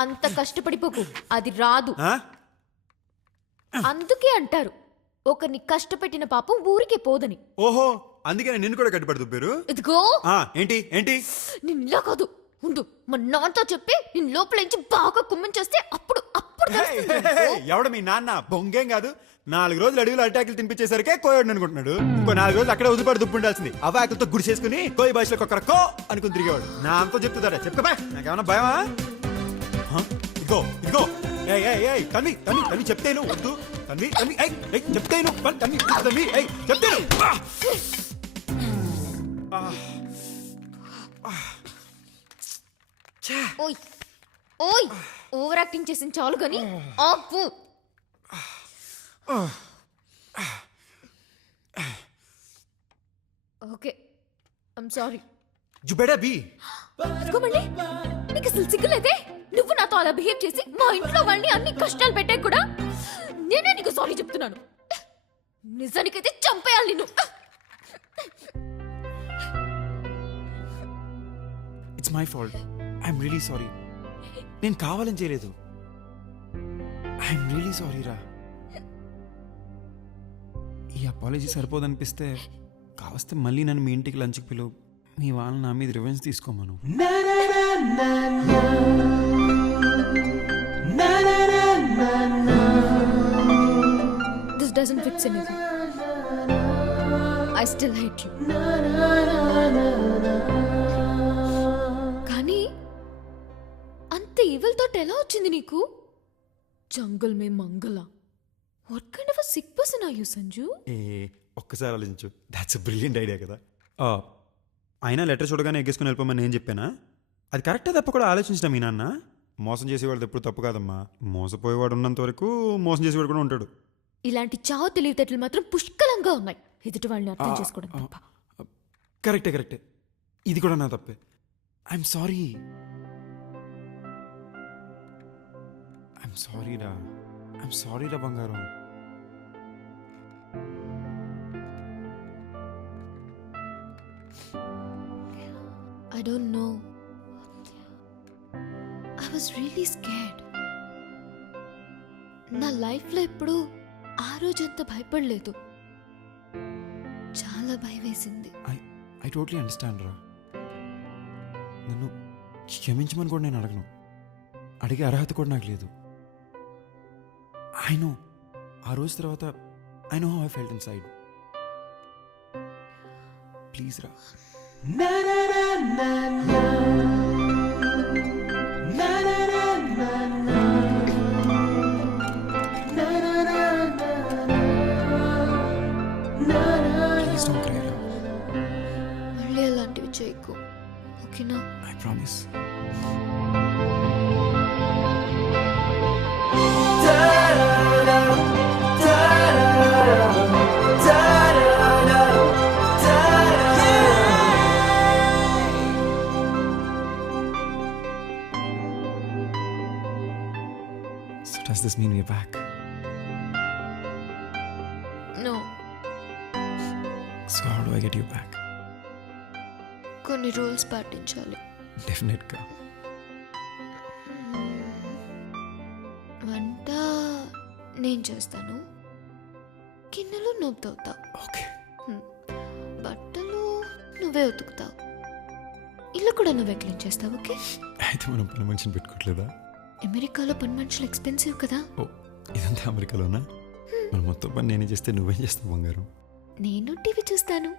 అంత కష్టపడిపోకు, అది రాదు. అందుకే అంటారు ఒకరిని కష్టపెట్టిన పాపం ఊరికే పోదని. ఓహో, అందుకే నిన్ను కూడా కట్టుబడి దుబ్బారు. ఇదిగో ఏంటి ఏంటి నిన్ను ఇలా కాదు, ఉండు మా నాన్నతో చెప్పి నేను లోపలించి బాగా కుమ్మించేస్తే అప్పుడు అప్పుడు ఎవడ మీ నాన్న బొంగేం కాదు. 4 రోజులు అడవిలో అటాకులు తినిపించేసరికే కోయడు అనుకుంటున్నాడు. ఇంకో 4 రోజులు అక్కడే ఉదిపడి దుబ్బుండాల్సింది. అవాకులతో గుడి చేసుకుని కోయి భాషలో ఒక్కర కో అనుకుని తిరిగేవాడు. నా అంతా చెప్తుందా చెప్పుకోబా, నాకేమన్నా భయమా? ఇదిగో ఇదిగో తన్ని తన్ని తన్ని చెప్తేను వద్దు, తన్ని తన్ని చెప్తేను తన్ని తన్ని చెప్తేను. ఓయ్ ఓయ్ ఓవర్ యాక్టింగ్ చేసిన చాలు గాని ఆపు. Okay I'm sorry. You better be. మళ్ళీ నీకు అసలు సిగ్గులేదే? నువ్వు నాతో అలా బిహేవ్ చేసి మా ఇంట్లో వాళ్ళని అన్ని కష్టాలు పెట్టే కూడా నేనే నీకు సారీ చెప్తున్నాను. నిజానికైతే చంపేయాలి నిన్ను. It's my fault. I'm really sorry. నేను కావాలని చేయలేదు. ఐఎమ్ రియలీ సారీ రా. ఈ అపాలజీ సరిపోదనిపిస్తే కావస్తే మళ్ళీ నన్ను మీ ఇంటికి లంచ్కి పిలువు. మీ వాళ్ళ నా మీద revenge తీసుకోమను. This doesn't fix anything. I still hate you. కానీ అంత ఈవిల్ థాట్ ఎలా వచ్చింది నీకు? జంగల్ మే మంగళ. What kind of a sick person are you, Sanju? ఒక్కసారి ఆలోచించు. దాట్స్ ఎ బ్రిలియంట్ ఐడియా కదా. అయినా లెటర్ చూడగానే ఎగ్గేసుకుని వెళ్ళిపోమని నేను చెప్పానా? అది కరెక్టే తప్ప కూడా ఆలోచించడం మీ నాన్న. మోసం చేసేవాడు ఎప్పుడు తప్పు కాదమ్మా. మోసపోయేవాడు ఉన్నంత వరకు మోసం చేసేవాడు కూడా ఉంటాడు. ఇలాంటి చావు తెలివితేటలు మాత్రం పుష్కలంగా ఉన్నాయి. ఎదుటి వాళ్ళని అర్థం చేసుకోవడం తప్ప. కరెక్టే కరెక్టే. ఇది కూడా నా తప్పే. I'm sorry. ఐఎమ్ సారీ రా. ఐఎమ్ సారీ రా బంగారం. I don't know. I was really scared. నా లైఫ్లో ఎప్పుడు ఆ రోజు ఎంత భయపడలేదు. చాలా భయం వేసింది. ఐ టోటలీ అండర్స్టాండ్ రా. నన్ను క్షమించమని కూడా నేను అడగను. అడిగే అర్హత కూడా నాకు లేదు. ఐ నో ఆ రోజు తర్వాత I know how I felt inside. Please రా. ప్లీజ్ డోంట్ క్రై రా. మళ్ళీ అలాంటివి చేయకు, ఓకేనా? I promise. So does this mean we're back? No. So how do I get you back? కొన్ని రూల్స్ పాటించాలి. Definitely. వంట నేను చేస్తాను, గిన్నెలు నువ్వు తవ్వుతావు, Okay. బట్టలు నువ్వే ఉతుకుతావు, ఇల్లు కూడా నువ్వే క్లీన్ చేస్తావు. ఓకే? అయితే మనం పని మనిషిని పెట్టుకోవట్లేదా? అమెరికాలో పని మనుషులు ఎక్స్పెన్సివ్ కదా. ఓ, ఇదంతా అమెరికాలోనా? మరి మొత్తం పని నేనే చేస్తే నువ్వేం చేస్తావు బంగారం? నేను టీవీ చూస్తాను.